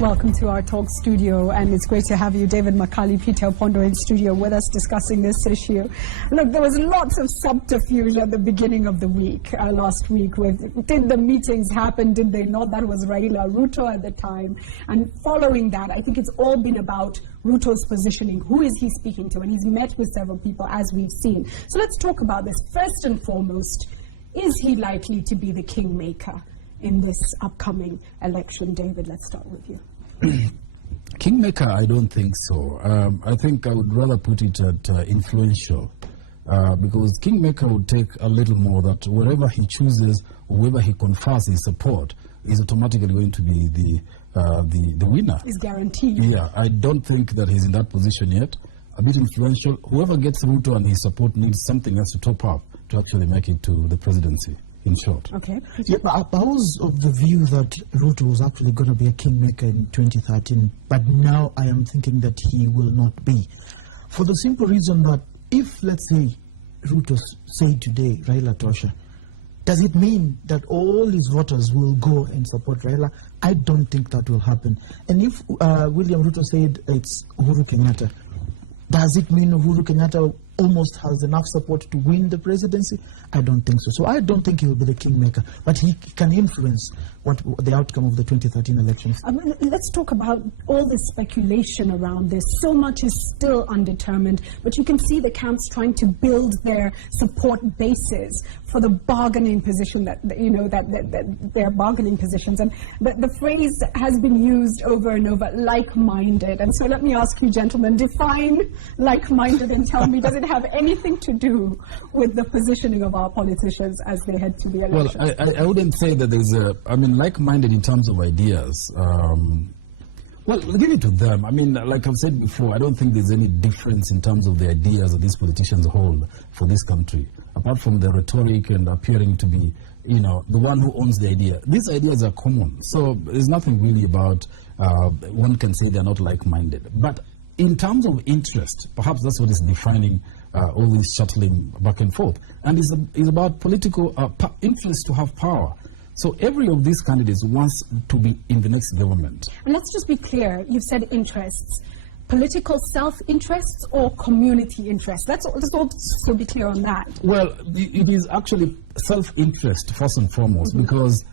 Welcome to our talk studio, and it's great to have you, David Makali, Peter Opondo, in studio with us discussing this issue. Look, there was lots of subterfuge at the beginning of the week, last week. Did the meetings happen? Did they not? That was Raila Ruto at the time. And following that, I think it's all been about Ruto's positioning. Who is he speaking to? And he's met with several people, as we've seen. So let's talk about this. First and foremost, is he likely to be the kingmaker in this upcoming election? David, let's start with you. Kingmaker, I don't think so. I think I would rather put it at influential, because Kingmaker would take a little more, that wherever he chooses, or wherever he confers his support, is automatically going to be the winner. Is guaranteed. Yeah, I don't think that he's in that position yet. A bit influential. Whoever gets Ruto and his support needs something else to top up to actually make it to the presidency, in short. Okay. Yeah, I was of the view that Ruto was actually going to be a kingmaker in 2013, but now I am thinking that he will not be. For the simple reason that if, let's say, Ruto said today, Raila Tosha, does it mean that all his voters will go and support Raila? I don't think that will happen. And if William Ruto said it's Uhuru Kenyatta, does it mean Uhuru Kenyatta almost has enough support to win the presidency? I don't think so. So I don't think he will be the kingmaker, but he can influence the outcome of the 2013 elections. Let's talk about all the speculation around this. So much is still undetermined, but you can see the camps trying to build their support bases for the bargaining position that their bargaining positions. And the phrase has been used over and over, like-minded. And so let me ask you, gentlemen, define like-minded and tell me, does it have anything to do with the positioning of our politicians as they head to the election? Well, I wouldn't say that there's like-minded in terms of ideas. Well, give it to them. I mean, like I've said before, I don't think there's any difference in terms of the ideas that these politicians hold for this country, apart from the rhetoric and appearing to be, the one who owns the idea. These ideas are common, so there's nothing really about, one can say they're not like-minded. But in terms of interest, perhaps that's what is defining all this shuttling back and forth. And it's about political interest to have power. So every of these candidates wants to be in the next government. And let's just be clear, you've said interests. Political self-interests or community interests? Let's also be clear on that. Well, it is actually self-interest first and foremost, because,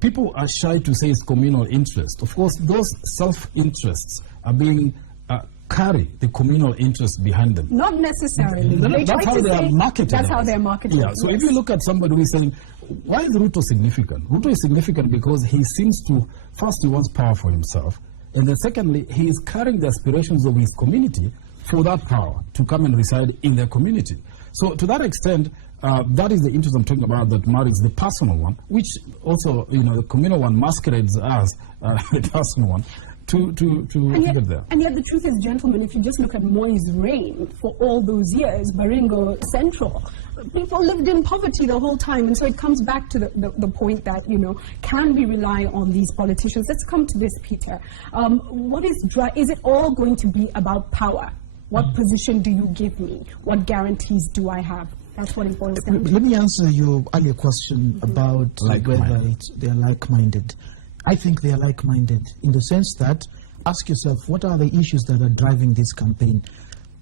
people are shy to say it's communal interest. Of course, those self-interests are being carry the communal interest behind them. Not necessarily. That's how they are marketed. That's how they're marketed. Yeah, so if you look at somebody who is saying, why is Ruto significant? Ruto is significant because he seems to, first he wants power for himself, and then secondly, he is carrying the aspirations of his community for that power to come and reside in their community. So to that extent, that is the interest I'm talking about that marries the personal one, which also, the communal one masquerades as the personal one. To keep it there. And yet the truth is, gentlemen, if you just look at Moi's reign for all those years, Baringo Central, people lived in poverty the whole time. And so it comes back to the point that, can we rely on these politicians? Let's come to this, Peter. Is it all going to be about power? What position do you give me? What guarantees do I have? That's what it boils down to. Let me answer your earlier question about whether they're like-minded. I think they are like-minded in the sense that, ask yourself, what are the issues that are driving this campaign?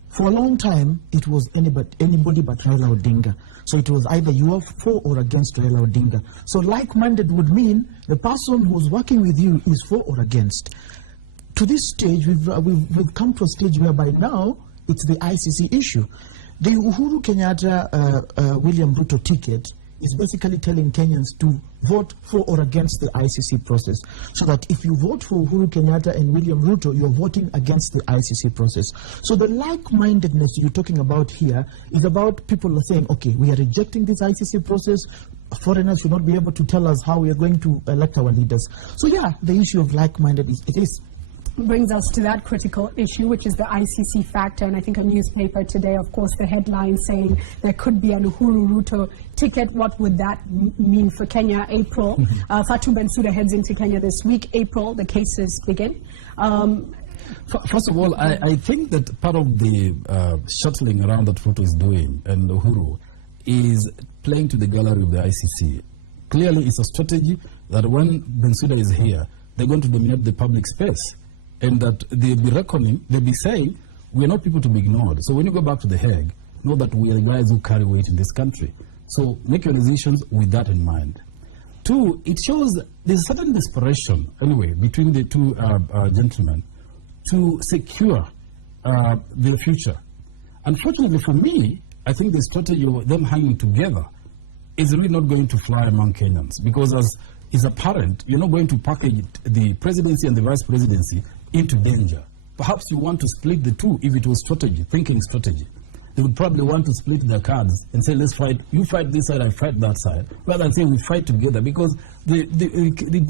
For a long time, it was anybody but Raila Odinga. So it was either you are for or against Raila Odinga. So like-minded would mean the person who's working with you is for or against. To this stage, we've come to a stage whereby now it's the ICC issue. The Uhuru Kenyatta William Ruto ticket is basically telling Kenyans to vote for or against the ICC process. So that if you vote for Uhuru Kenyatta and William Ruto, you're voting against the ICC process. So the like-mindedness you're talking about here is about people are saying, okay, we are rejecting this ICC process. Foreigners should not be able to tell us how we are going to elect our leaders. So yeah, the issue of like-mindedness, it is. Brings us to that critical issue, which is the ICC factor. And I think a newspaper today, of course, the headline saying there could be an Uhuru Ruto ticket. What would that mean for Kenya? April. Fatu Bensouda heads into Kenya this week. April, the cases begin. First of all, I think that part of the shuttling around that Ruto is doing and Uhuru is playing to the gallery of the ICC. Clearly, it's a strategy that when Bensouda is here, they're going to dominate the public space, and that they'll be reckoning, they'll be saying, we're not people to be ignored. So when you go back to The Hague, know that we are the guys who carry weight in this country. So make your decisions with that in mind. Two, it shows there's a certain desperation, anyway, between the two gentlemen to secure their future. Unfortunately for me, I think the strategy of them hanging together is really not going to fly among Kenyans, because as is apparent, you're not going to package the presidency and the vice presidency into danger. Perhaps you want to split the two if it was strategy, thinking strategy. They would probably want to split their cards and say, let's fight, you fight this side, I fight that side, rather than saying we fight together, because the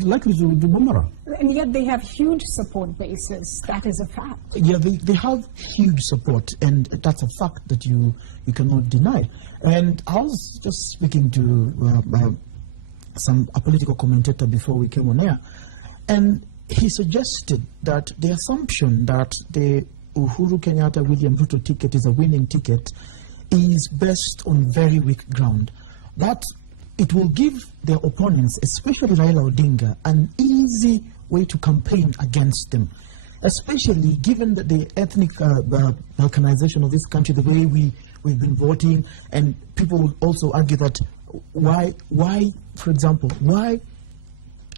likelihood will be boomerang. And yet they have huge support bases. That is a fact. Yeah, they have huge support, and that's a fact that you cannot deny. And I was just speaking to a political commentator before we came on air, and he suggested that the assumption that the Uhuru Kenyatta William Ruto ticket is a winning ticket is based on very weak ground. But it will give their opponents, especially Raila Odinga, an easy way to campaign against them, especially given that the ethnic balkanization of this country, the way we've been voting, and people will also argue that why, for example, why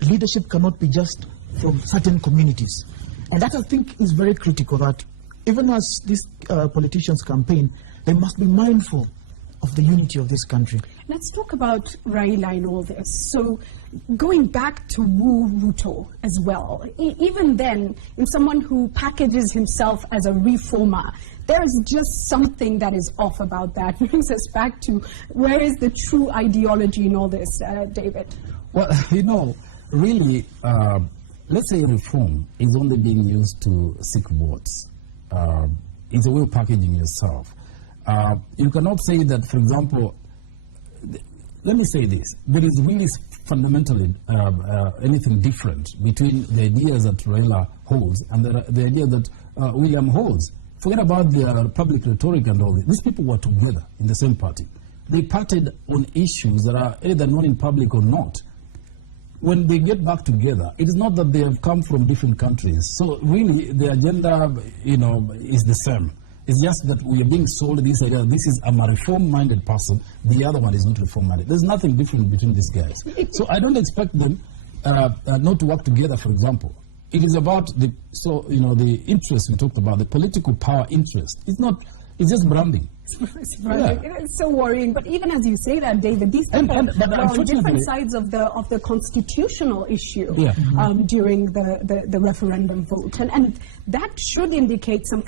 leadership cannot be just from certain communities. And that, I think, is very critical, that even as these politicians campaign, they must be mindful of the unity of this country. Let's talk about Raila in all this. So going back to Ruto as well, even then, in someone who packages himself as a reformer, there's just something that is off about that. It brings us back to where is the true ideology in all this, David? Well, you know, really, let's say reform is only being used to seek votes. It's a way of packaging yourself. You cannot say that, for example, let me say this, there is really fundamentally anything different between the ideas that Raila holds and the idea that William holds. Forget about the public rhetoric and all this. These people were together in the same party. They parted on issues that are either known in public or not. When they get back together, it is not that they have come from different countries. So really, the agenda, you know, is the same. It's just that we are being sold this idea. This is a reform-minded person. The other one is not reform-minded. There's nothing different between these guys. So I don't expect them not to work together, for example. It is about the, the interest we talked about, the political power interest. It's just branding. It's so worrying. But even as you say that, David, these people are on different sides of the constitutional issue during the referendum vote, and that should indicate some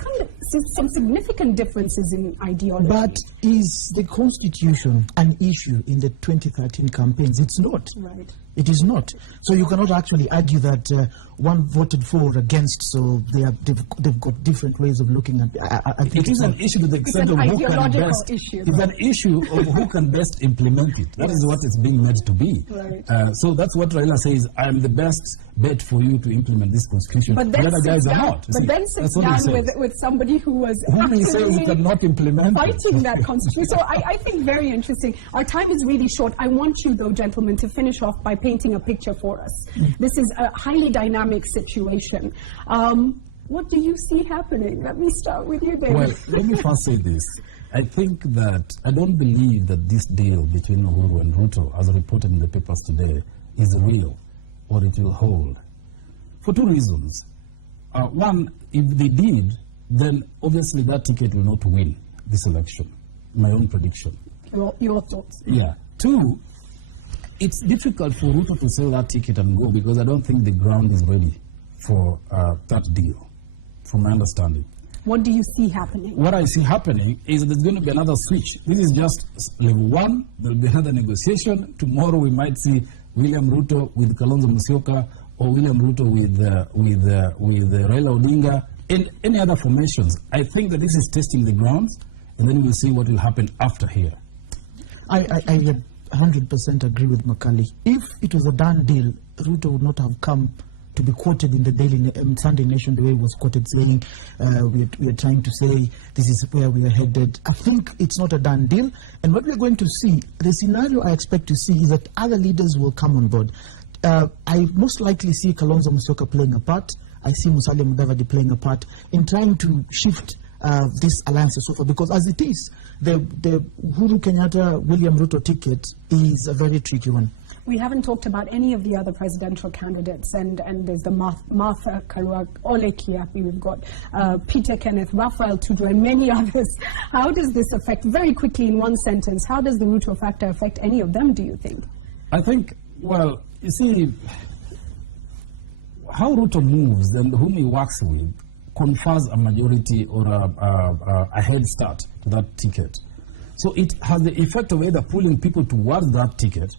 significant differences in ideology. But is the constitution an issue in the 2013 campaigns? It's not. Right. It is not. So you cannot actually argue that one voted for or against, so they've got different ways of looking at it. It is an issue to the extent of who can best. It's an issue of who can best implement it. That is what it's being made to be. Right. So that's what Raila says. I am the best bet for you to implement this constitution. But then the other guys are not. But then sits down with somebody who was he says he cannot implement fighting that constitution. So I think very interesting. Our time is really short. I want you, though, gentlemen, to finish off by painting a picture for us. This is a highly dynamic situation. What do you see happening? Let me start with you, David. Well, let me first say this. I think that I don't believe that this deal between Uhuru and Ruto, as reported in the papers today, is real or it will hold. For two reasons. One, if they did, then obviously that ticket will not win this election. My own prediction. Your thoughts? Yeah. Two, it's difficult for Ruto to sell that ticket and go, because I don't think the ground is ready for that deal, from my understanding. What do you see happening? What I see happening is there's going to be another switch. This is just level one. There will be another negotiation. Tomorrow we might see William Ruto with Kalonzo Musyoka, or William Ruto with Raila Odinga, in any other formations. I think that this is testing the grounds, and then we'll see what will happen after here. I 100% agree with Makali. If it was a done deal, Ruto would not have come to be quoted in the Sunday Nation the way it was quoted, saying we're trying to say this is where we are headed. I think it's not a done deal, and what we're going to see, the scenario I expect to see is that other leaders will come on board. I most likely see Kalonzo Musyoka playing a part. I see Musalia Mudavadi playing a part in trying to shift this alliance so far, because as it is, the Uhuru Kenyatta William Ruto ticket is a very tricky one. We haven't talked about any of the other presidential candidates, and there's the Martha Karua, Ole Kiapi, we've got Peter Kenneth, Raphael Tudor, and many others. How does this affect, very quickly in one sentence, how does the Ruto factor affect any of them, do you think? I think, well, you see, how Ruto moves and whom he works with confers a majority or a head start to that ticket. So it has the effect of either pulling people towards that ticket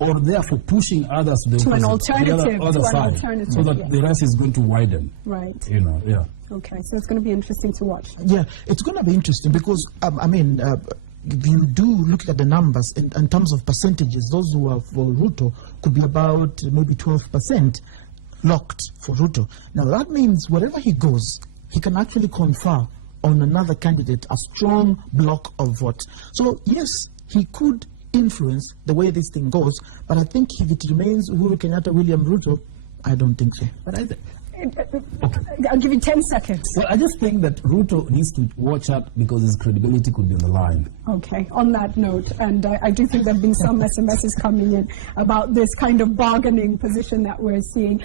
or therefore pushing others to an alternative, other side, so that the race is going to widen. Right. You know, yeah. Okay, so it's going to be interesting to watch. Yeah, it's going to be interesting because, I mean, if you do look at the numbers in terms of percentages, those who are for Ruto could be about maybe 12% locked for Ruto. Now that means wherever he goes, he can actually confer on another candidate a strong block of votes. So yes, he could influence the way this thing goes, but I think if it remains Uhuru Kenyatta, William Ruto, I don't think so. But I'll give you 10 seconds. Well, I just think that Ruto needs to watch out because his credibility could be on the line. Okay, on that note, and I do think there have been some SMSs coming in about this kind of bargaining position that we're seeing.